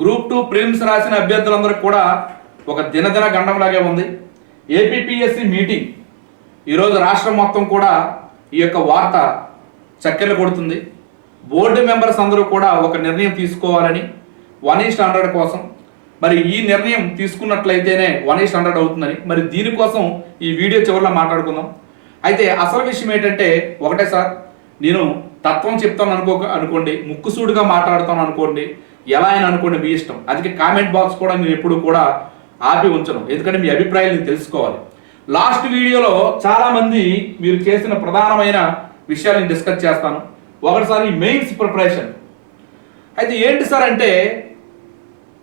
Group two prelims రాసిన అభ్యర్థులందరికీ కూడా ఒక దినదిన గండంలాగే ఉంది. ఏపీపీఎస్సి మీటింగ్ ఈరోజు రాష్ట్రం మొత్తం కూడా ఈ యొక్క వార్త చక్కెర కొడుతుంది. బోర్డు మెంబర్స్ అందరూ కూడా ఒక నిర్ణయం తీసుకోవాలని వన్ ఈస్ట్ హండ్రెడ్ కోసం. మరి ఈ నిర్ణయం తీసుకున్నట్లయితేనే వన్ ఈస్ట్ హండ్రెడ్ అవుతుందని. మరి దీనికోసం ఈ వీడియో చివరిలో మాట్లాడుకుందాం. అయితే అసలు విషయం ఏంటంటే ఒకటే సార్. నేను తత్వం చెప్తాను అనుకో అనుకోండి ముక్కుసూడుగా మాట్లాడతాను అనుకోండి ఎలా అయినా అనుకోండి మీ ఇష్టం. అందుకే కామెంట్ బాక్స్ కూడా నేను ఎప్పుడు కూడా ఆపి ఉంచను. ఎందుకంటే మీ అభిప్రాయాలు తెలుసుకోవాలి. లాస్ట్ వీడియోలో చాలామంది మీరు చేసిన ప్రధానమైన విషయాలు డిస్కస్ చేస్తాను. ఒకటిసారి మెయిన్స్ ప్రిపరేషన్. అయితే ఏంటి సార్ అంటే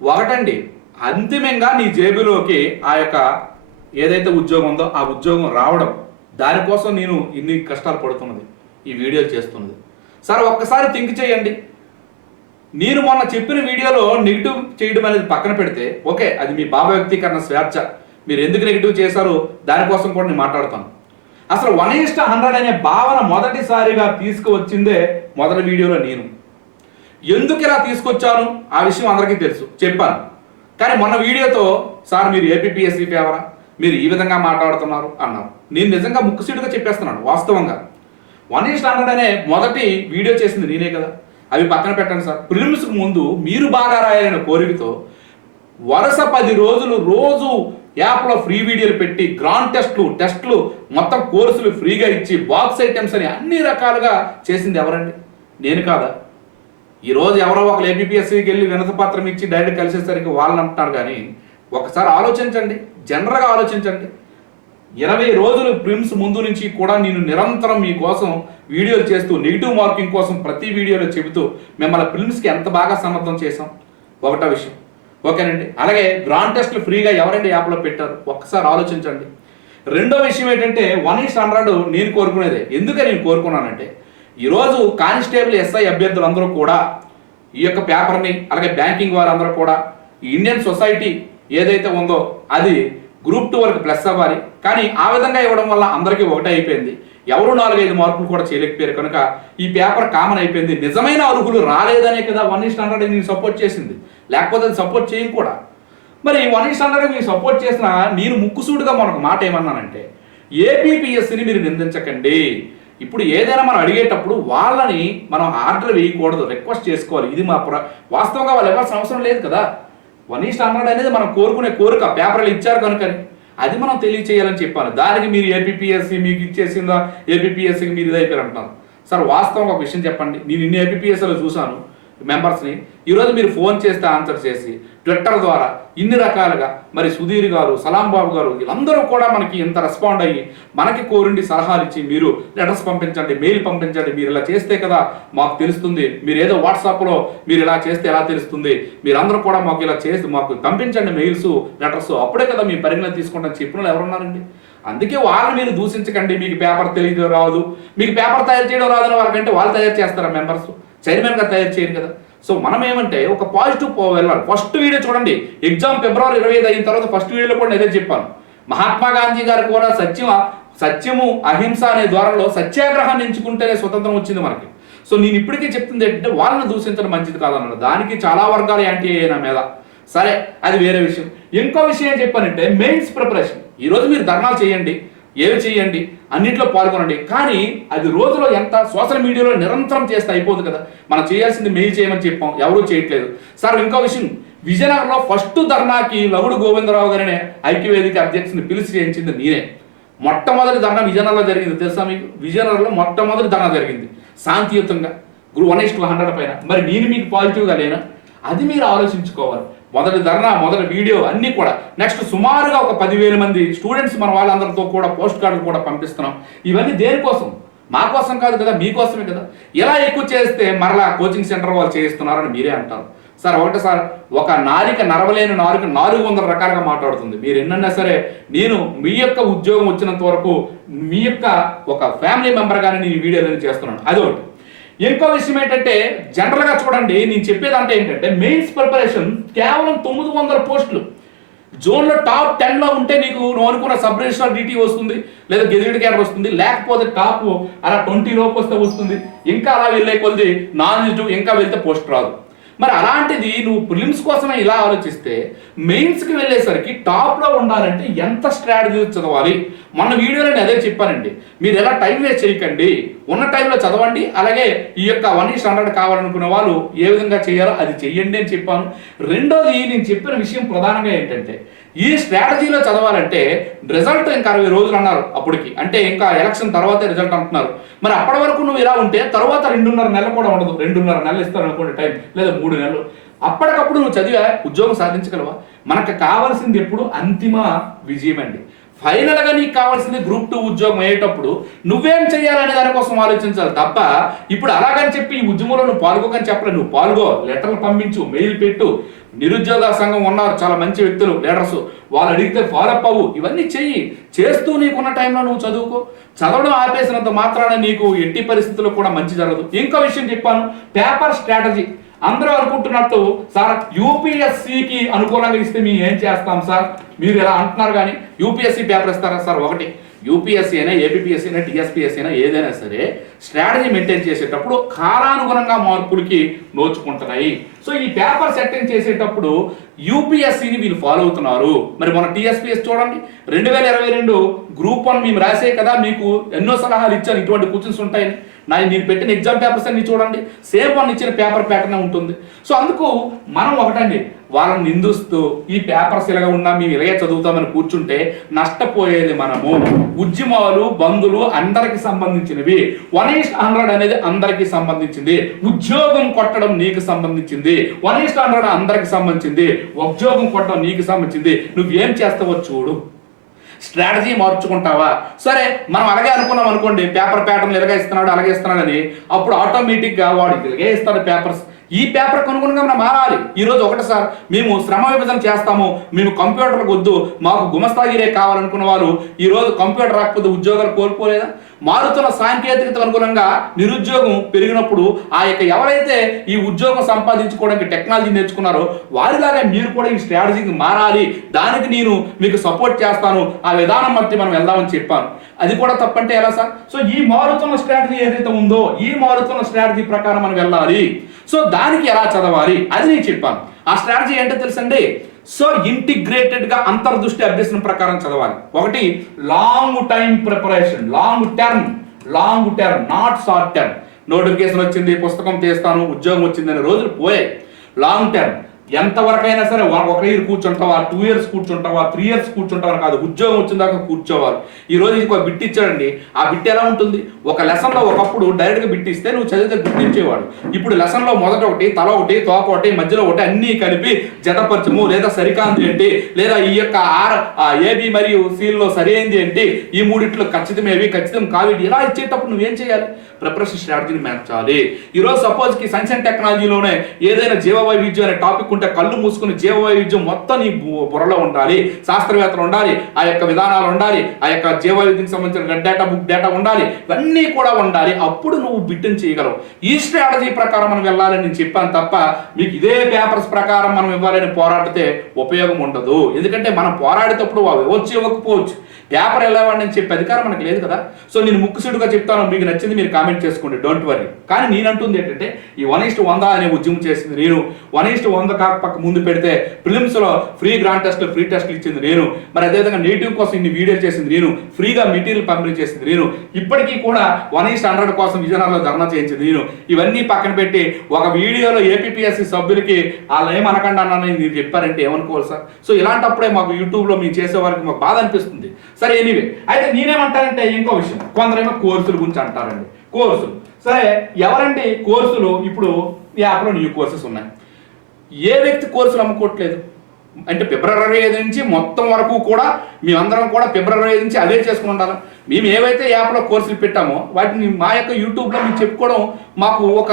ఒకటండి అంతిమంగా నీ జేబులోకి ఆ యొక్క ఏదైతే ఉద్యోగం ఉందో ఆ ఉద్యోగం రావడం. దానికోసం నేను ఇన్ని కష్టాలు పడుతున్నది. ఈ వీడియో చేస్తున్నది. సార్ ఒక్కసారి థింక్ చేయండి. నేను మొన్న చెప్పిన వీడియోలో నెగిటివ్ చేయడం అనేది పక్కన పెడితే ఓకే అది మీ భావ వ్యక్తీకరణ స్వేచ్ఛ. మీరు ఎందుకు నెగిటివ్ చేశారో? దానికోసం కూడా నేను మాట్లాడతాను. అసలు వన్ ఇష్ట హండ్రెడ్ అనే భావన మొదటిసారిగా తీసుకువచ్చిందే మొదటి వీడియోలో నేను. ఎందుకు ఇలా తీసుకొచ్చాను? ఆ విషయం అందరికీ తెలుసు. చెప్పాను. కానీ మొన్న వీడియోతో సార్ మీరు ఏపీఎస్సీ ఫేవరా మీరు ఈ విధంగా మాట్లాడుతున్నారు అన్నారు. నేను నిజంగా ముక్కుసీటుగా చెప్పేస్తున్నాను వాస్తవంగా. వన్ ఈస్ట్ హండ్రెడ్ అనే మొదటి వీడియో చేసింది నేనే కదా. అవి పక్కన పెట్టండి సార్. ప్రిలిమ్స్కి ముందు మీరు బాగా రాయాలనే కోరికతో వరుస పది రోజులు రోజు యాప్లో ఫ్రీ వీడియోలు పెట్టి గ్రాండ్ టెస్ట్లు టెస్ట్లు మొత్తం కోర్సులు ఫ్రీగా ఇచ్చి బాక్స్ ఐటమ్స్ అని అన్ని రకాలుగా చేసింది ఎవరండి? నేను కాదా? ఈరోజు ఎవరో ఒకరు ఏపీఎస్సీకి వెళ్ళి వినత పత్రం ఇచ్చి డైరెక్ట్ కలిసేసరికి వాళ్ళని అంటున్నారు కానీ ఒకసారి ఆలోచించండి జనరల్గా ఆలోచించండి. ఇరవై రోజులు ప్రిమ్స్ ముందు నుంచి కూడా నేను నిరంతరం మీకోసం వీడియోలు చేస్తూ నెగిటివ్ మార్కింగ్ కోసం ప్రతి వీడియోలో చెబుతూ మిమ్మల్ని ప్రిమ్స్కి ఎంత బాగా సన్నద్ధం చేసాం ఒకటో విషయం. ఓకేనండి? అలాగే గ్రాండ్ టెస్ట్లు ఫ్రీగా ఎవరండి యాప్లో పెట్టారు? ఒక్కసారి ఆలోచించండి. రెండో విషయం ఏంటంటే వన్ ఈస్ట్ హండ్రెడ్ నేను కోరుకునేదే. ఎందుకని నేను కోరుకున్నానంటే ఈరోజు కానిస్టేబుల్ ఎస్ఐ అభ్యర్థులందరూ కూడా ఈ యొక్క పేపర్ని అలాగే బ్యాంకింగ్ వారందరూ కూడా ఈ ఇండియన్ సొసైటీ ఏదైతే ఉందో అది గ్రూప్ టూ వరకు ప్లస్ అవ్వాలి. కానీ ఆ విధంగా ఇవ్వడం వల్ల అందరికీ ఒకటే అయిపోయింది. ఎవరు నాలుగైదు మార్కులు కూడా చేయలేకపోయారు. కనుక ఈ పేపర్ కామన్ అయిపోయింది. నిజమైన అర్హులు రాలేదనే కదా వన్ ఈస్ట్ హండ్రెడ్ నేను సపోర్ట్ చేసింది. లేకపోతే అది సపోర్ట్ చేయం కూడా. మరి వన్ ఈస్ట్ హండ్రెడ్ మీరు సపోర్ట్ చేసిన నేను ముక్కుసూడుగా మనకు మాట ఏమన్నానంటే ఏపీపీఎస్సీని మీరు నిందించకండి. ఇప్పుడు ఏదైనా మనం అడిగేటప్పుడు వాళ్ళని మనం ఆర్డర్ వేయకూడదు. రిక్వెస్ట్ చేసుకోవాలి. ఇది మా ప్ర వాస్తవంగా వాళ్ళు ఇవ్వాల్సిన అవసరం లేదు కదా. వన్ ఈస్ట్ హండ్రెడ్ అనేది మనం కోరుకునే కోరిక పేపర్లు ఇచ్చారు కనుకని. అది మనం తెలియచేయాలని చెప్పాను దానికి మీరు ఏపీఎస్సీ మీకు ఇచ్చేసిందా? ఏపీఎస్సీకి మీరు ఇదైపోయారు అంటున్నారు సార్ వాస్తవం ఒక విషయం చెప్పండి. నేను ఇన్ని ఏపీఎస్సీలో చూశాను. మెంబర్స్ని ఈరోజు మీరు ఫోన్ చేస్తే ఆన్సర్ చేసి ట్విట్టర్ ద్వారా ఇన్ని రకాలుగా మరి సుధీర్ గారు సలాం బాబు గారు వీళ్ళందరూ కూడా మనకి ఇంత రెస్పాండ్ అయ్యి మనకి కోరిండి సలహాలు ఇచ్చి మీరు లెటర్స్ పంపించండి మెయిల్ పంపించండి మీరు ఇలా చేస్తే కదా మాకు తెలుస్తుంది. మీరు ఏదో వాట్సాప్లో మీరు ఇలా చేస్తే ఎలా తెలుస్తుంది? మీరందరూ కూడా మాకు ఇలా చేసి మాకు పంపించండి మెయిల్స్ లెటర్స్ అప్పుడే కదా మీ పరిగణన తీసుకుంటాను చెప్పిన ఎవరున్నారండి అందుకే వాళ్ళని మీరు దూషించకండి. మీకు పేపర్ తెలియదు రాదు. మీకు పేపర్ తయారు చేయడం రాదని వాళ్ళకంటే వాళ్ళు తయారు చేస్తారా మెంబర్స్ చైర్మన్గా తయారు చేయరు కదా. సో మనం ఏమంటే ఒక పాజిటివ్ పో వెళ్ళాలి. ఫస్ట్ వీడియో చూడండి. ఎగ్జామ్ ఫిబ్రవరి ఇరవై ఐదు అయిన తర్వాత ఫస్ట్ వీడియోలో కూడా నేనే చెప్పాను. మహాత్మా గాంధీ గారు కూడా సత్యం సత్యము అహింస అనే ద్వారంలో సత్యాగ్రహాన్ని ఎంచుకుంటేనే స్వతంత్రం వచ్చింది మనకి. సో నేను ఇప్పటికే చెప్తుంది ఏంటంటే వాళ్ళని దూషించడం మంచిది కాదన్నాడు. దానికి చాలా వర్గాలు యాంటీ అయినా నా మీద. సరే అది వేరే విషయం. ఇంకో విషయం చెప్పానంటే మెయిన్స్ ప్రిపరేషన్ ఈరోజు మీరు ధర్నాలు చేయండి. ఏమి చేయండి? అన్నింటిలో పాల్గొనండి. కానీ అది రోజులో ఎంత? సోషల్ మీడియాలో నిరంతరం చేస్తే అయిపోదు కదా. మనం చేయాల్సింది మెయిల్ చేయమని చెప్పాం. ఎవరూ చేయట్లేదు. సార్ ఇంకో విషయం. విజయనగరంలో ఫస్ట్ ధర్నాకి లవుడు గోవిందరావు గారినే ఐక్యవేదిక అధ్యక్షుని పిలిచి చేయించింది నేనే మొట్టమొదటి ధర్నా విజయనగరంలో జరిగింది. తెలుసా మీకు? విజయనగరంలో మొట్టమొదటి ధర్నా జరిగింది. శాంతియుతంగా. గురు వన్ ఇస్ట్ హండ్రెడ్ పైన. మరి నేను మీకు పాజిటివ్గా లేనా? అది మీరు ఆలోచించుకోవాలి. మొదటి ధర్నా మొదటి వీడియో అన్నీ కూడా. నెక్స్ట్ సుమారుగా ఒక పదివేల మంది స్టూడెంట్స్ మన వాళ్ళందరితో కూడా పోస్ట్ కార్డులు కూడా పంపిస్తున్నాం. ఇవన్నీ దేనికోసం మా కోసం కాదు కదా మీకోసమే కదా. ఇలా ఎక్కువ చేస్తే మరలా కోచింగ్ సెంటర్ వాళ్ళు చేయిస్తున్నారని మీరే అంటారు. సార్ ఒకటి సార్ ఒక నాలిక నరవలేని నాలుగు నాలుగు వందల రకాలుగా మాట్లాడుతుంది. మీరు ఎన్నన్నా సరే నేను మీ యొక్క ఉద్యోగం వచ్చినంత వరకు మీ యొక్క ఒక ఫ్యామిలీ మెంబర్గానే నేను ఈ వీడియోలను చేస్తున్నాను. అదొకటి. ఇంకో విషయం ఏంటంటే జనరల్గా చూడండి నేను చెప్పేది అంటే ఏంటంటే మెయిన్స్ ప్రిపరేషన్ కేవలం తొమ్మిది వందల పోస్టులు. జోన్లో టాప్ టెన్లో ఉంటే నీకు నువ్వు అనుకున్న సబ్ రిజిస్ట్రార్ డీటీ వస్తుంది లేదా గెజిటెడ్ క్యాడర్ వస్తుంది లేకపోతే టాప్ అలా ట్వంటీ లోపు వస్తే వస్తుంది. ఇంకా అలా వెళ్ళే కొద్ది నాన్ ఇంకా వెళ్తే పోస్ట్ రాదు. మరి అలాంటిది నువ్వు ప్రిలిమ్స్ కోసమే ఇలా ఆలోచిస్తే మెయిన్స్కి వెళ్ళేసరికి టాప్లో ఉండాలంటే ఎంత స్ట్రాటజీ చదవాలి? మన వీడియోలో నేను అదే చెప్పానండి. మీరు ఎలా టైం వేస్ట్ చేయకండి ఉన్న టైంలో చదవండి అలాగే ఈ యొక్క వన్ ఈస్ హండ్రెడ్ కావాలనుకునే వాళ్ళు ఏ విధంగా చేయాలో అది చెయ్యండి అని చెప్పాను. రెండోది నేను చెప్పిన విషయం ప్రధానంగా ఏంటంటే ఈ స్ట్రాటజీలో చదవాలంటే రిజల్ట్ ఇంకా అరవై రోజులు అన్నారు అప్పటికి. అంటే ఇంకా ఎలక్షన్ తర్వాతే రిజల్ట్ అంటున్నారు. మరి అప్పటి వరకు నువ్వు ఇలా ఉంటే తర్వాత రెండున్నర నెలలు కూడా ఉండదు. రెండున్నర నెలలు ఇస్తారు అనుకోండి టైం. లేదా మూడు నెలలు. అప్పటికప్పుడు నువ్వు చదివా ఉద్యోగం సాధించగలవా? మనకు కావాల్సింది ఎప్పుడు అంతిమ విజయం అండి. ఫైనల్గా నీకు కావాల్సింది గ్రూప్ టూ ఉద్యోగం అయ్యేటప్పుడు నువ్వేం చేయాలనే దానికోసం ఆలోచించాలి తప్ప ఇప్పుడు అలాగని చెప్పి ఈ ఉద్యమంలో నువ్వు పాల్గొకని చెప్పలే నువ్వు పాల్గో లెటర్లు పంపించు మెయిల్ పెట్టు. నిరుద్యోగ సంఘం ఉన్నారు చాలా మంచి వ్యక్తులు లీడర్స్ వాళ్ళు అడిగితే ఫాలోఅప్ అవ్వు. ఇవన్నీ చెయ్యి. చేస్తూ నీకున్న టైంలో నువ్వు చదువుకో. చదవడం ఆపేసినంత మాత్రాన నీకు ఎట్టి పరిస్థితుల్లో కూడా మంచి జరగదు. ఇంకో విషయం చెప్పాను. Paper strategy. అందరూ అనుకుంటున్నట్టు సార్ యూపీఎస్సికి అనుకూలంగా ఇస్తే మేము ఏం చేస్తాం సార్? మీరు ఇలా అంటున్నారు కానీ యూపీఎస్సీ పేపర్ ఇస్తారా? సార్ ఒకటి. యూపీఎస్సీ అయినా ఏపీఎస్సీ అయినా టీఎస్పీఎస్సీ అయినా ఏదైనా సరే స్ట్రాటజీ మెయింటైన్ చేసేటప్పుడు కాలానుగుణంగా మార్పులకి నోచుకుంటున్నాయి. సో ఈ పేపర్ సెట్టింగ్ చేసేటప్పుడు యూపీఎస్సీని వీళ్ళు ఫాలో అవుతున్నారు. మరి మన టీఎస్పీఎస్ చూడండి. రెండు వేల ఇరవై రెండు గ్రూప్ వన్ మేము రాసే కదా మీకు ఎన్నో సలహాలు ఇచ్చాను. ఇటువంటి క్వశ్చన్స్ ఉంటాయని. నా మీరు పెట్టిన ఎగ్జామ్ పేపర్స్ అన్ని చూడండి. సేమ్ వన్ ఇచ్చిన పేపర్ ప్యాటర్నే ఉంటుంది. సో అందుకు మనం ఒకటండి. వాళ్ళని నిందిస్తూ ఈ పేపర్స్ ఇలాగ ఉన్నా మేము ఇలాగే చదువుతామని కూర్చుంటే నష్టపోయేది మనము. ఉద్యమాలు బంధులు అందరికి సంబంధించినవి. వన్ ఈస్ట్ హండ్రెడ్ అనేది అందరికి సంబంధించింది. ఉద్యోగం కొట్టడం నీకు సంబంధించింది. వన్ ఈస్ట్ హండ్రెడ్ అందరికి సంబంధించింది. ఉద్యోగం కొట్టడం నీకు సంబంధించింది. నువ్వేం చేస్తావో చూడు. స్ట్రాటజీ మార్చుకుంటావా? సరే మనం అలాగే అనుకున్నాం అనుకోండి. పేపర్ ప్యాటర్న్ ఇలాగే ఇస్తున్నాడు అలాగే ఇస్తున్నాడని అప్పుడు ఆటోమేటిక్గా వాడు ఇలాగే ఇస్తాడు పేపర్స్ ఈ పేపర్ అనుగుణంగా మనం మారాలి. ఈరోజు ఒకటి సార్ మేము శ్రమ విభజన చేస్తాము. మేము కంప్యూటర్లకు వద్దు. మాకు గుమస్తాగిరే కావాలనుకున్న వారు ఈరోజు కంప్యూటర్ రాకపోతే ఉద్యోగాలు కోల్పోలేదా? మారుతున్న సాంకేతికత అనుగుణంగా నిరుద్యోగం పెరిగినప్పుడు ఆ యొక్క ఎవరైతే ఈ ఉద్యోగం సంపాదించుకోవడానికి టెక్నాలజీ నేర్చుకున్నారో వారిలాగా మీరు కూడా ఈ స్ట్రాటజీకి మారాలి. దానికి నేను మీకు సపోర్ట్ చేస్తాను. ఆ విధానం బట్టి మనం వెళ్దామని చెప్పాను. అది కూడా తప్పంటే ఎలా సార్? సో ఈ మారుతున్న స్ట్రాటజీ ఏదైతే ఉందో ఈ మారుతున్న స్ట్రాటజీ ప్రకారం మనం వెళ్ళాలి. సో దానికి ఎలా చదవాలి? అది నేను చెప్పాను. ఆ స్ట్రాటజీ ఏంటో తెలుసండి? సో ఇంటిగ్రేటెడ్గా అంతర్దృష్టి అభ్యసనం ప్రకారం చదవాలి. ఒకటి long time preparation long term long term not short term notification వచ్చింది పుస్తకం తీస్తాను ఉద్యోగం వచ్చింది అనే రోజులు పోయాయి. లాంగ్ టర్మ్ ఎంతవరకైనా సరే ఒక ఇయర్ కూర్చుంటావా? టూ ఇయర్స్ కూర్చుంటావా? త్రీ ఇయర్స్ కూర్చుంటావా కాదు ఉద్యోగం వచ్చిన దాకా కూర్చోవాలి. ఈ రోజు ఇంకో బిట్ ఇచ్చాడండి. ఆ బిట్ ఎలా ఉంటుంది? ఒక లెసన్లో ఒకప్పుడు డైరెక్ట్గా బిట్ ఇస్తే నువ్వు చదివితే గుర్తించేవాడు. ఇప్పుడు లెసన్లో మొదట ఒకటి తల ఒకటి తోక ఒకటి మధ్యలో ఒకటి అన్నీ కలిపి జతపరచము. లేదా సరికాంతి ఏంటి? లేదా ఈ యొక్క ఆర్ ఏబి మరియు సీల్లో సరైనది ఏంటి? ఈ మూడిట్లో ఖచ్చితమేవి ఖచ్చితం కావి. ఇలా ఇచ్చేటప్పుడు నువ్వేం చేయాలి? ప్రిపరేషన్ స్ట్రాటజీని మార్చాలి. ఈరోజు సపోజ్కి సైన్స్ అండ్ టెక్నాలజీలోనే ఏదైనా జీవ వైవిధ్యం అనే టాపిక్ అనుకుంటే కళ్ళు మూసుకుని జీవవైవిధ్యం మొత్తం నీ బు- బుర్రలో ఉండాలి. శాస్త్రవేత్తలు ఉండాలి. ఆ యొక్క విధానాలు ఉండాలి. ఆ యొక్క జీవవైవిధ్యం సంబంధించిన డేటా బుక్ డేటా ఉండాలి. ఇవన్నీ కూడా ఉండాలి. అప్పుడు నువ్వు బిడ్డను చేయగలవు. ఈ స్ట్రాటజీ ప్రకారం మనం వెళ్ళాలని నేను చెప్పాను తప్ప మీకు ఇదే పేపర్స్ ప్రకారం మనం ఇవ్వాలని పోరాడితే ఉపయోగం ఉండదు. ఎందుకంటే మనం పోరాడేటప్పుడు వచ్చి ఇవ్వకపోవచ్చు. పేపర్ వెళ్ళేవాడిని అని చెప్పే అధికారం మనకు లేదు కదా. సో నేను ముక్కుసూటిగా చెప్తాను మీకు నచ్చింది మీరు కామెంట్ చేసుకోండి డోంట్ వరీ కానీ నేను అంటుంది ఏంటంటే ఈ వన్ ఇస్ట్ వంద అనే ఉద్యమం చేసింది నేను. వన్ ఇస్ట్ వంద కాక పక్క ముందు పెడితే ఫిలిమ్స్లో ఫ్రీ గ్రాండ్ టెస్ట్లు ఫ్రీ టెస్ట్లు ఇచ్చింది నేను. మరి అదేవిధంగా నేటివ్ కోసం ఇన్ని వీడియోలు చేసింది నేను. ఫ్రీగా మెటీరియల్ పంపిణీ చేసింది నేను. ఇప్పటికీ కూడా వన్ ఈస్ట్ హండ్రెడ్ కోసం విజయనగరంలో ధర్నా చేయించింది నేను. ఇవన్నీ పక్కన పెట్టి ఒక వీడియోలో ఏపీఎస్సి సభ్యులకి వాళ్ళు ఏమనకండి అన్నానని మీరు చెప్పారంటే ఏమనుకోవాలి సార్? సో ఇలాంటప్పుడే మాకు యూట్యూబ్లో మేము చేసే వారికి మాకు బాధ అనిపిస్తుంది. సరే ఎనీవే అయితే నేనేమంటానంటే ఇంకో విషయం. కొందరేమో కోర్సుల గురించి అంటారండి. కోర్సులు. సరే ఎవరండి కోర్సులు? ఇప్పుడు ఈ యాప్లో న్యూ కోర్సెస్ ఉన్నాయి. ఏ వ్యక్తి కోర్సులు అమ్ముకోవట్లేదు? అంటే ఫిబ్రవరి ఐదు నుంచి మొత్తం వరకు కూడా మేమందరం కూడా ఫిబ్రవరి ఐదు నుంచి అదే చేసుకుని ఉండాలి. మేము ఏవైతే యాప్లో కోర్సులు పెట్టామో వాటిని మా యొక్క యూట్యూబ్లో మేము చెప్పుకోవడం మాకు ఒక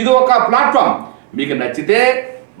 ఇది ఒక ప్లాట్ఫామ్. మీకు నచ్చితే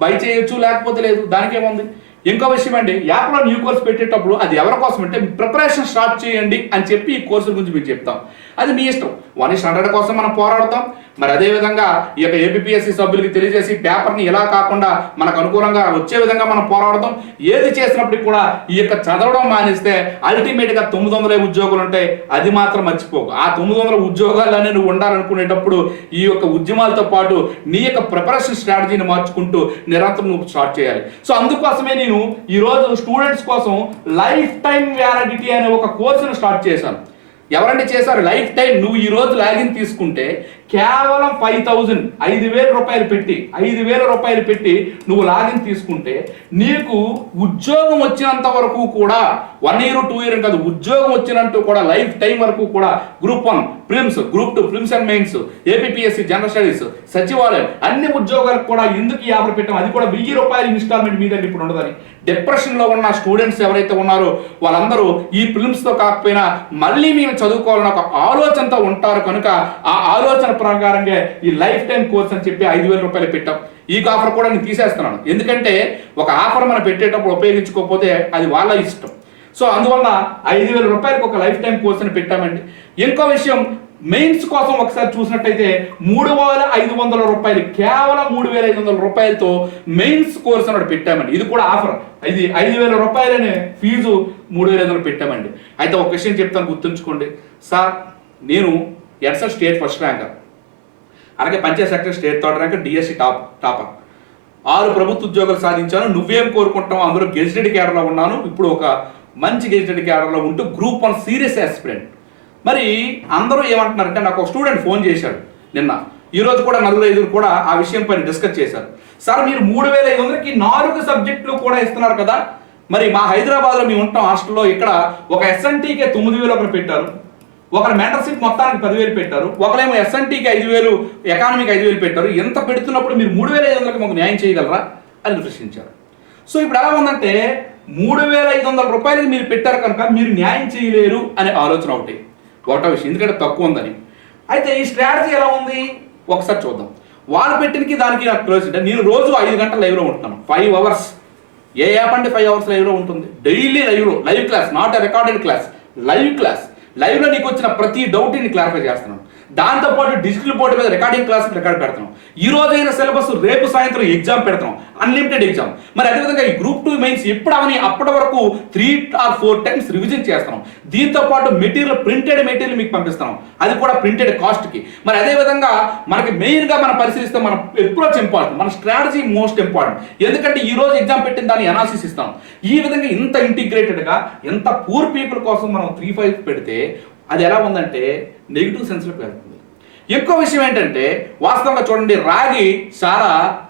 బై చేయొచ్చు లేకపోతే లేదు. దానికేముంది? ఇంకో విషయం అండి? యాప్లో న్యూ కోర్స్ పెట్టేటప్పుడు అది ఎవరి కోసం అంటే ప్రిపరేషన్ స్టార్ట్ చేయండి అని చెప్పి ఈ కోర్సుల గురించి మీకు చెప్తాం. అది మీ ఇష్టం. వన్ ఇస్ హండ్రెడ్ కోసం మనం పోరాడతాం. మరి అదే విధంగా ఈ యొక్క ఏపీఎస్సి సభ్యులకి తెలియజేసి పేపర్ని ఇలా కాకుండా మనకు అనుకూలంగా వచ్చే విధంగా మనం పోరాడతాం. ఏది చేసినప్పటికీ కూడా ఈ యొక్క చదవడం మానేస్తే అల్టిమేట్గా తొమ్మిది వందల ఉద్యోగులు ఉంటాయి. అది మాత్రం మర్చిపోకు. ఆ తొమ్మిది వందల ఉద్యోగాల్లోనే నువ్వు ఉండాలనుకునేటప్పుడు ఈ యొక్క ఉద్యమాలతో పాటు నీ యొక్క ప్రిపరేషన్ స్ట్రాటజీని మార్చుకుంటూ నిరంతరం నువ్వు స్టార్ట్ చేయాలి. సో అందుకోసమే నేను ఈరోజు స్టూడెంట్స్ కోసం లైఫ్ టైం వ్యాలిడిటీ అనే ఒక కోర్సును స్టార్ట్ చేశాను. ఎవరండి చేశారు? లైఫ్ టైం నువ్వు ఈ రోజు లాగిన్ తీసుకుంటే కేవలం ఫైవ్ థౌజండ్ ఐదు వేల రూపాయలు పెట్టి ఐదు వేల రూపాయలు పెట్టి నువ్వు లాగిన్ తీసుకుంటే నీకు ఉద్యోగం వచ్చినంత వరకు కూడా వన్ ఇయర్ టూ ఇయర్ కాదు ఉద్యోగం వచ్చినట్టు కూడా లైఫ్ టైం వరకు కూడా group one prelims group two prelims and mains APSC general studies సచివాలయం అన్ని ఉద్యోగాలకు కూడా ఎందుకు ఈ ఆఫర్ పెట్టాం? అది కూడా వెయ్యి రూపాయల ఇన్స్టాల్మెంట్ మీద ఇప్పుడు ఉండదని. డిప్రెషన్లో ఉన్న స్టూడెంట్స్ ఎవరైతే ఉన్నారో వాళ్ళందరూ ఈ ఫిల్మ్స్తో కాకపోయినా మళ్ళీ మేము చదువుకోవాలని ఒక ఆలోచనతో ఉంటారు కనుక ఆ ఆలోచన ప్రకారంగా ఈ లైఫ్ టైం కోర్స్ అని చెప్పి ఐదు వేల రూపాయలు పెట్టాం. ఈ ఆఫర్ కూడా నేను తీసేస్తున్నాను. ఎందుకంటే ఒక ఆఫర్ మనం పెట్టేటప్పుడు ఉపయోగించుకోకపోతే అది వాళ్ళ ఇష్టం. సో అందువల్ల ఐదు వేల రూపాయలకు ఒక లైఫ్ టైం కోర్స్ అని పెట్టామండి. ఇంకో విషయం మెయిన్స్ కోసం ఒకసారి చూసినట్టయితే మూడు వేల ఐదు వందల రూపాయలు కేవలం మూడు వేల ఐదు వందల రూపాయలతో మెయిన్స్ కోర్స్ అని పెట్టామండి. ఇది కూడా ఆఫర్. ఇది ఐదు వేల రూపాయలనే ఫీజు మూడు వేల ఐదు వందలు పెట్టామండి. అయితే ఒక విషయం చెప్తాను గుర్తుంచుకోండి. సార్ నేను ఎడ్సెట్ స్టేట్ ఫస్ట్ ర్యాంకర్ అలాగే panchayat secretary state third ranker DSC top topper ఆరు ప్రభుత్వ ఉద్యోగాలు సాధించాను. నువ్వేం కోరుకుంటావు అందులో గెజిటెడ్ క్యాడర్లో ఉన్నాను. ఇప్పుడు ఒక మంచి గెజిటెడ్ క్యాడర్లో ఉంటూ గ్రూప్ వన్ సీరియస్ ఆస్పిరెంట్ మరి అందరూ ఏమంటున్నారంటే నాకు ఒక స్టూడెంట్ ఫోన్ చేశాడు నిన్న. ఈరోజు కూడా నలుగురు ఐదుగురు కూడా ఆ విషయం పైన డిస్కస్ చేశారు. సార్ మీరు మూడు వేల ఐదు వందలకి నాలుగు సబ్జెక్టులు కూడా ఇస్తున్నారు కదా. మరి మా హైదరాబాద్లో మేము ఉంటాం హాస్టల్లో ఇక్కడ ఒక ఎస్ఎన్టీకే తొమ్మిది వేలు ఒకరు పెట్టారు. ఒకరు మెంటర్షిప్ మొత్తానికి పదివేలు పెట్టారు. ఒకరేమో ఎస్ఎన్టీకి ఐదు వేలు ఎకానమీకి ఐదు వేలు పెట్టారు. ఎంత పెడుతున్నప్పుడు మీరు మూడు వేల ఐదు వందలకి మాకు న్యాయం చేయగలరా అని ప్రశ్నించారు. సో ఇప్పుడు ఎలా ఉందంటే మూడు వేల ఐదు వందల రూపాయలకి మీరు పెట్టారు కనుక మీరు న్యాయం చేయలేరు అనే ఆలోచన ఒకటి. ఒకటో విషయం. ఎందుకంటే తక్కువ ఉందని. అయితే ఈ స్ట్రాటజీ ఎలా ఉంది? ఒకసారి చూద్దాం. వాళ్ళు పెట్టినకి దానికి నాకు క్లోజ్ అంటే నేను రోజు ఐదు గంటల లైవ్లో ఉంటున్నాను. ఫైవ్ అవర్స్ ఏ యాప్ అంటే ఫైవ్ అవర్స్ లైవ్లో ఉంటుంది? డైలీ లైవ్లో live class not a recorded class live class లైవ్లో నీకు వచ్చిన ప్రతి డౌట్ నేను క్లారిఫై చేస్తున్నాను. దాంతోపాటు డిజిటల్ బోర్డు మీద రికార్డింగ్ క్లాస్ రికార్డ్ పెడతాం ఈ రోజైన సిలబస్ రేపు సాయంత్రం ఎగ్జామ్ పెడతాం. Unlimited exam. మరి అదేవిధంగా ఈ గ్రూప్ టూ మెయిన్స్ ఎప్పుడు అవని అప్పటి వరకు three or four times revision చేస్తాం దీంతో పాటు మెటీరియల్ ప్రింటెడ్ మెటీరియల్ మీకు పంపిస్తాం అది కూడా ప్రింటెడ్ కాస్ట్కి మరి అదే విధంగా మనకి మెయిన్గా మనం పరిశీలిస్తే మన అప్రోచ్ ఇంపార్టెంట్ మన స్ట్రాటజీ మోస్ట్ ఇంపార్టెంట్ ఎందుకంటే ఈ రోజు ఎగ్జామ్ పెట్టిన దాన్ని అనాలిసిస్ ఇస్తాం. ఈ విధంగా ఇంత ఇంటిగ్రేటెడ్గా ఎంత పూర్ పీపుల్ కోసం మనం త్రీ ఫైవ్ పెడితే అది ఎలా ఉందంటే నెగిటివ్ సెన్స్లోకి వెళ్తుంది. ఇంకో విషయం ఏంటంటే వాస్తవంగా చూడండి రాగి చాలా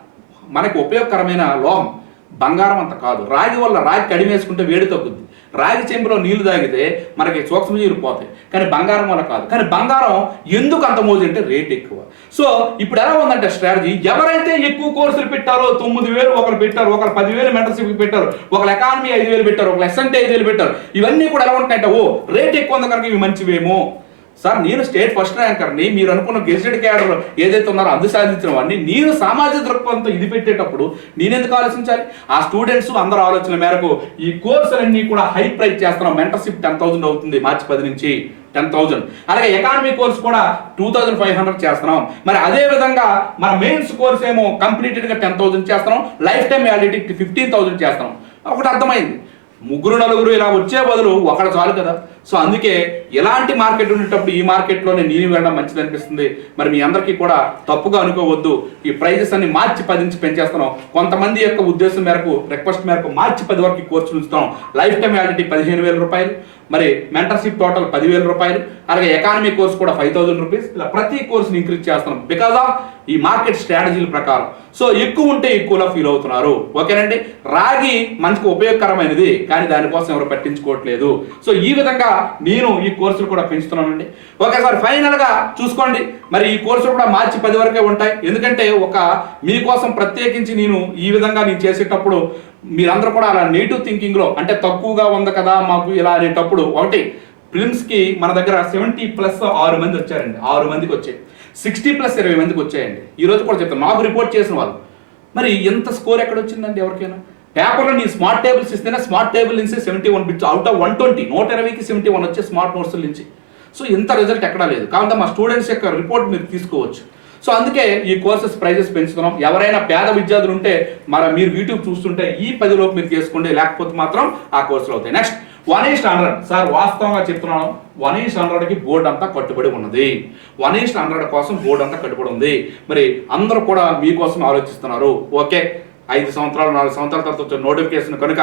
మనకు ఉపయోగకరమైన లోహం. బంగారం అంత కాదు. రాగి వల్ల రాగి కడిమేసుకుంటే వేడి తగ్గుద్ది. రాగి చెంపులో నీళ్ళు తాగితే మనకి సూక్ష్మజీవులు పోతాయి. కానీ బంగారం వల్ల కాదు. కానీ బంగారం ఎందుకు అంత మోజు అంటే రేట్ ఎక్కువ. సో ఇప్పుడు ఎలా ఉందంటే స్ట్రాటజీ ఎవరైతే ఎక్కువ కోర్సులు పెట్టారో తొమ్మిది వేలు ఒకరు పెట్టారు ఒకరు పదివేలు మెంటర్షిప్ పెట్టారు ఒకరు ఎకానమీ ఐదు వేలు పెట్టారు ఒకరు ఎస్ఎన్టీ ఐదు వేలు పెట్టారు ఇవన్నీ కూడా ఎలా ఉంటాయంటే ఓ రేట్ ఎక్కువ ఉంది కనుక ఇవి మంచివేమో. సార్ నేను స్టేట్ ఫస్ట్ ర్యాంకర్ని మీరు అనుకున్న గెజిటెడ్ క్యాడర్ ఏదైతే ఉన్నారో అందు సాధించిన నేను సామాజిక దృక్పథంతో ఇది పెట్టేటప్పుడు నేనెందుకు ఆలోచించాలి? ఆ స్టూడెంట్స్ అందరు ఆలోచన మేరకు ఈ కోర్సులన్నీ కూడా హై ప్రైస్ చేస్తున్నాం. మెంటర్షిప్ టెన్ థౌసండ్ అవుతుంది మార్చి పది నుంచి టెన్ థౌసండ్. అలాగే ఎకానమీ కోర్స్ కూడా టూ థౌసండ్ ఫైవ్ హండ్రెడ్ చేస్తున్నాం. మరి అదే విధంగా మన మెయిన్స్ కోర్స్ ఏమో కంప్లీటెడ్గా టెన్ థౌసండ్ చేస్తున్నాం. Life time validity fifteen thousand చేస్తున్నాం. ఒకటి అర్థమైంది. ముగ్గురు నలుగురు ఇలా వచ్చే బదులు ఒకడు చాలు కదా. సో అందుకే ఎలాంటి మార్కెట్ ఉండేటప్పుడు ఈ మార్కెట్లోనే నేను వెళ్ళడం మంచిది అనిపిస్తుంది. మరి మీ అందరికీ కూడా తప్పుగా అనుకోవద్దు. ఈ ప్రైజెస్ అన్ని మార్చి పది నుంచి పెంచేస్తున్నాం. కొంతమంది యొక్క ఉద్దేశం మేరకు రిక్వెస్ట్ మేరకు మార్చి పది వరకు ఈ కోర్సులు ఉంచుతాం. లైఫ్ టైం వ్యాలిటీ పదిహేను వేల రూపాయలు. మరి మెంటర్షిప్ టోటల్ పదివేల రూపాయలు అలాగే ఎకానమీ కోర్స్ కూడా ఫైవ్ థౌసండ్ రూపీస్ ఇలా ప్రతి కోర్సుని ఇంక్రీజ్ చేస్తున్నాం బికాస్ ఆఫ్ ఈ మార్కెట్ స్ట్రాటజీల ప్రకారం. సో ఎక్కువ ఉంటే ఎక్కువలో ఫీల్ అవుతున్నారు. ఓకేనండి రాగి మనకు ఉపయోగకరమైనది కానీ దానికోసం ఎవరు పట్టించుకోవట్లేదు. సో ఈ విధంగా నేను ఈ కోర్సులు కూడా పెంచుతున్నానండి. ఒకేసారి ఫైనల్గా చూసుకోండి. మరి ఈ కోర్సులు కూడా మార్చి పది వరకే ఉంటాయి. ఎందుకంటే ఒక మీకోసం ప్రత్యేకించి నేను ఈ విధంగా నేను చేసేటప్పుడు మీరందరూ కూడా అలా నెగిటివ్ థింకింగ్లో అంటే తక్కువగా ఉంది కదా మాకు ఇలా అనేటప్పుడు ఒకటి ఫిలిమ్స్కి మన దగ్గర సెవెంటీ ప్లస్ ఆరు మంది వచ్చారండి. ఆరు మందికి వచ్చాయి. సిక్స్టీ ప్లస్ ఇరవై మందికి వచ్చాయండి. ఈ రోజు కూడా చెప్తాను. మాకు రిపోర్ట్ చేసిన వాళ్ళు. మరి ఎంత స్కోర్ ఎక్కడ వచ్చిందండి ఎవరికైనా? పేపర్లో నీ స్మార్ట్ టేబుల్స్ ఇస్తేనే స్మార్ట్ టేబుల్ నుంచి seventy one bits out of one twenty నూట ఇరవైకి సెవెంటీ వన్ వచ్చే స్మార్ట్ నోట్స్ నుంచి. సో ఇంత రిజల్ట్ ఎక్కడా లేదు. కాబట్టి మా స్టూడెంట్స్ యొక్క రిపోర్ట్ మీరు తీసుకోవచ్చు. సో అందుకే ఈ కోర్సెస్ ప్రైజెస్ పెంచుతున్నాం. ఎవరైనా పేద విద్యార్థులు ఉంటే మరి మీరు యూట్యూబ్ చూస్తుంటే ఈ పదిలోపు మీరు చేసుకోండి లేకపోతే మాత్రం ఆ కోర్సులు అవుతాయి. Next one is to hundred sir వాస్తవంగా చెప్తున్నాను. వన్ ఈస్ట్ హండ్రెడ్కి బోర్డు అంతా కట్టుబడి ఉన్నది. వన్ ఈస్ట్ హండ్రెడ్ కోసం బోర్డు అంతా కట్టుబడి ఉంది. మరి అందరూ కూడా మీకోసం ఆలోచిస్తున్నారు. ఓకే ఐదు సంవత్సరాలు నాలుగు సంవత్సరాల తర్వాత వచ్చే నోటిఫికేషన్ కనుక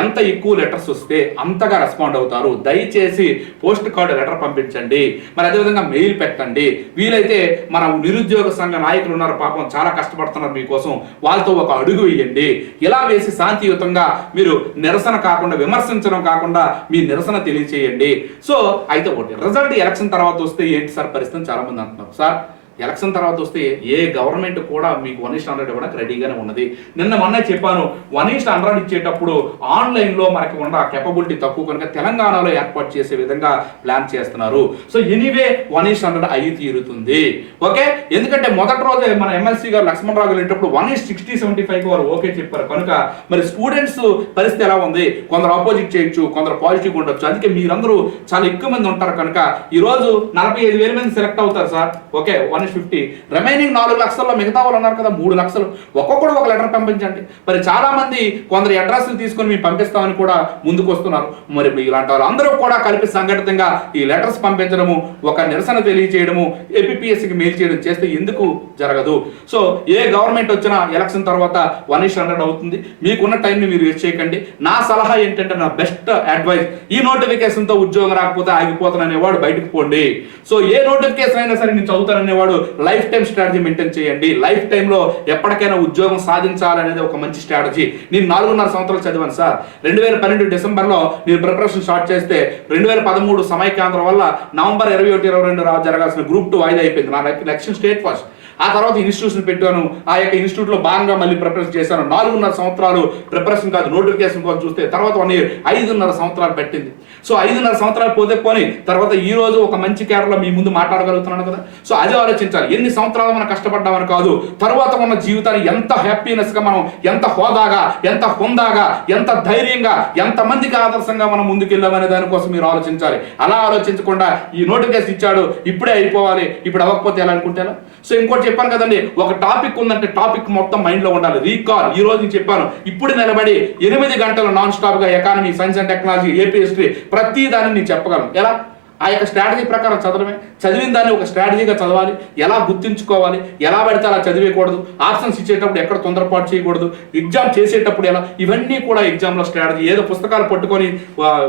ఎంత ఎక్కువ లెటర్స్ వస్తే అంతగా రెస్పాండ్ అవుతారు. దయచేసి పోస్ట్ కార్డు లెటర్ పంపించండి. మరి అదేవిధంగా మెయిల్ పెట్టండి. వీలైతే మన నిరుద్యోగ సంఘ నాయకులు ఉన్నారు పాపం చాలా కష్టపడుతున్నారు మీకోసం. వాళ్ళతో ఒక అడుగు వేయండి. ఇలా వేసి శాంతియుతంగా మీరు నిరసన కాకుండా విమర్శించడం కాకుండా మీ నిరసన తెలియచేయండి. సో అయితే ఒకటి రిజల్ట్ ఎలక్షన్ తర్వాత వస్తే ఏంటి సార్ పరిస్థితి చాలా మంది అంటున్నారు. సార్ ఎలక్షన్ తర్వాత వస్తే ఏ గవర్నమెంట్ కూడా మీకు వన్ ఇస్ట్ హండ్రెడ్ ఇవ్వడానికి రెడీగానే ఉన్నది. నిన్న మొన్న చెప్పాను వన్ ఇస్ట్ హండ్రెడ్ ఇచ్చేటప్పుడు ఆన్లైన్లో మనకి ఉన్న కెపబిలిటీ తక్కువ కనుక తెలంగాణలో ఏర్పాటు చేసే విధంగా ప్లాన్ చేస్తున్నారు. So anyway one is to hundred అయ్యి తీరుతుంది. ఓకే ఎందుకంటే మొదటి రోజే మన ఎమ్మెల్సీ గారు లక్ష్మణ్ రావు వెళ్ళేటప్పుడు one is to sixty seventy five వారు ఓకే చెప్పారు. కనుక మరి స్టూడెంట్స్ పరిస్థితి ఎలా ఉంది? కొందరు ఆపోజిట్ చేయొచ్చు కొందరు పాజిటివ్ ఉండొచ్చు. అందుకే మీరందరూ చాలా ఎక్కువ మంది ఉంటారు. కనుక ఈ రోజు నలభై ఐదు వేల మంది సెలెక్ట్ అవుతారు sir. Okay one is fifty. Remaining నాలుగు లక్షల్లో మిగతా వాళ్ళు ఉన్నారు కదా మూడు లక్షలు. ఒక్కొక్కడు ఒక లెటర్ పంపించండి. మరి చాలా మంది కొందరు అడ్రస్లు తీసుకొని మేము పంపిస్తామని కూడా ముందుకు వస్తున్నారు. మరి మీ ఇలాంటి వాళ్ళు అందరూ కూడా కలిపి సంఘటితంగా ఈ లెటర్స్ పంపించడము ఒక నిరసన తెలియచేయడము ఏపీఎస్సికి మెయిల్ చేయడం చేస్తే ఎందుకు జరగదు? సో ఏ గవర్నమెంట్ వచ్చినా ఎలక్షన్ తర్వాత వన్ ఇష్ హండ్రెడ్ అవుతుంది. మీకున్న టైంని మీరు వేస్ట్ చేయకండి. నా సలహా ఏంటంటే నా బెస్ట్ అడ్వైస్ ఈ నోటిఫికేషన్తో ఉద్యోగం రాకపోతే ఆగిపోతాను అనేవాడు బయటకు పోండి. సో ఏ నోటిఫికేషన్ అయినా సరే నేను చదువుతాననేవాడు లైఫ్ టైం స్ట్రాటజీ మెయింటైన్ చేయండి. లైఫ్ టైంలో ఎప్పటికైనా ఉద్యోగం సాధించాలనేది ఒక మంచి స్ట్రాటజీ. నేను నాలుగున్నర సంవత్సరాలు చదివాను సార్. రెండు వేల పన్నెండు డిసెంబర్లో నేను ప్రిపరేషన్ స్టార్ట్ చేస్తే రెండు వేల పదమూడు సమైక్యాంధ్రం వల్ల నవంబర్ ఇరవై ఒకటి ఇరవై రెండు జరగాల్సిన గ్రూప్ టూ వాయిదా అయిపోయింది. నా లక్ష్యం స్టేట్ ఫస్ట్. ఆ తర్వాత ఇన్స్టిట్యూషన్ పెట్టాను. ఆ యొక్క ఇన్స్టిట్యూట్లో భాగంగా మళ్ళీ ప్రిపరేషన్ చేశాను. నాలుగున్నర సంవత్సరాలు ప్రిపరేషన్ కాదు నోటిఫికేషన్ కోసం చూస్తే తర్వాత వన్ ఇయర్ ఐదున్నర సంవత్సరాలు పెట్టింది. సో ఐదున్నర సంవత్సరాలు పోతే పోని తర్వాత ఈ రోజు ఒక మంచి కేరళ మీ ముందు మాట్లాడగలుగుతున్నాను కదా. సో అది ఆలోచించాలి. ఎన్ని సంవత్సరాలు మనం కష్టపడ్డామని కాదు తర్వాత ఉన్న జీవితాన్ని ఎంత హ్యాపీనెస్గా మనం ఎంత హోదాగా ఎంత హుందాగా ఎంత ధైర్యంగా ఎంత మందికి ఆదర్శంగా మనం ముందుకెళ్ళామనే దానికోసం మీరు ఆలోచించాలి. అలా ఆలోచించకుండా ఈ నోటిఫికేషన్ ఇచ్చాడు ఇప్పుడే అయిపోవాలి ఇప్పుడు అవ్వకపోతే ఎలా అనుకుంటారా? సో ఇంకోటి చెప్పాను కదండి ఒక టాపిక్ ఉందంటే టాపిక్ మొత్తం మైండ్లో ఉండాలి. రీకాల్ ఈ రోజు చెప్పాను ఇప్పుడు నిలబడి ఎనిమిది గంటలు నాన్ స్టాప్గా economy science and technology AP history ప్రతి దాన్ని నేను చెప్పగలను. ఎలా? ఆ యొక్క స్ట్రాటజీ ప్రకారం చదవడమే. చదివిన దాన్ని ఒక స్ట్రాటజీగా చదవాలి. ఎలా గుర్తుంచుకోవాలి? ఎలా పడితే అలా చదివేయకూడదు? ఆప్షన్స్ ఇచ్చేటప్పుడు ఎక్కడ తొందరపాటు చేయకూడదు? ఎగ్జామ్ చేసేటప్పుడు ఎలా? ఇవన్నీ కూడా ఎగ్జామ్లో స్ట్రాటజీ ఏదో పుస్తకాలు పట్టుకొని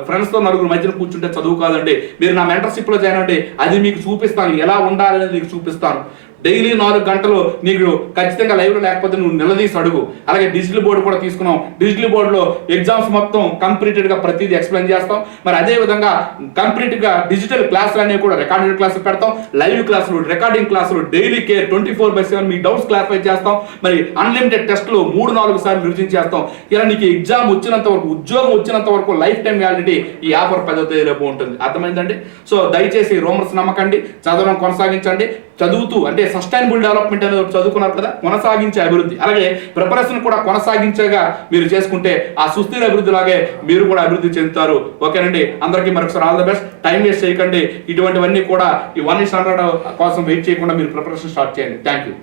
ఫ్రెండ్స్తో నలుగురు మధ్యన కూర్చుంటే చదువు కాదండి. మీరు నా మెంటర్షిప్లో జాయిన్ అది మీకు చూపిస్తాను. ఎలా ఉండాలనేది మీకు చూపిస్తాను. డైలీ నాలుగు గంటలు నీకు ఖచ్చితంగా లైవ్లో లేకపోతే నువ్వు నిలదీసి అడుగు. అలాగే డిజిటల్ బోర్డు కూడా తీసుకున్నాం. డిజిటల్ బోర్డులో ఎగ్జామ్స్ మొత్తం కంప్లీటెడ్గా ప్రతిదీ ఎక్స్ప్లెయిన్ చేస్తాం. మరి అదే విధంగా కంప్లీట్గా డిజిటల్ క్లాసులు అనేవి కూడా రికార్డెడ్ క్లాసులు పెడతాం. లైవ్ క్లాసులు రికార్డింగ్ క్లాసులు daily care twenty four by seven me doubts clarify చేస్తాం. మరి అన్లిమిటెడ్ టెస్ట్లు మూడు నాలుగు సార్లు రివిజన్ చేస్తాం ఇలా నీకు ఎగ్జామ్ వచ్చినంత వరకు ఉద్యోగం వచ్చినంత వరకు లైఫ్ టైం వ్యాలిడిటీ ఈ ఆఫర్ పదో తేదీలోపు ఉంటుంది. అర్థమైందండి? సో దయచేసి రూమర్స్ నమ్మకండి. చదవడం కొనసాగించండి. చదువుతూ అంటే సస్టైనబుల్ డెవలప్మెంట్ అనేది ఒకటి చదువుకున్నారు కదా కొనసాగించే అభివృద్ధి. అలాగే ప్రిపరేషన్ కూడా కొనసాగించేగా మీరు చేసుకుంటే ఆ సుస్థిర అభివృద్ధి లాగే మీరు కూడా అభివృద్ధి చెందుతారు. ఓకేనండి? అందరికీ మరొకసారి all the best. Time waste చేయకండి. ఇటువంటివన్నీ కూడా ఈ వన్ ఇస్ హండ్రెడ్ కోసం వెయిట్ చేయకుండా మీరు ప్రిపరేషన్ స్టార్ట్ చేయండి. Thank you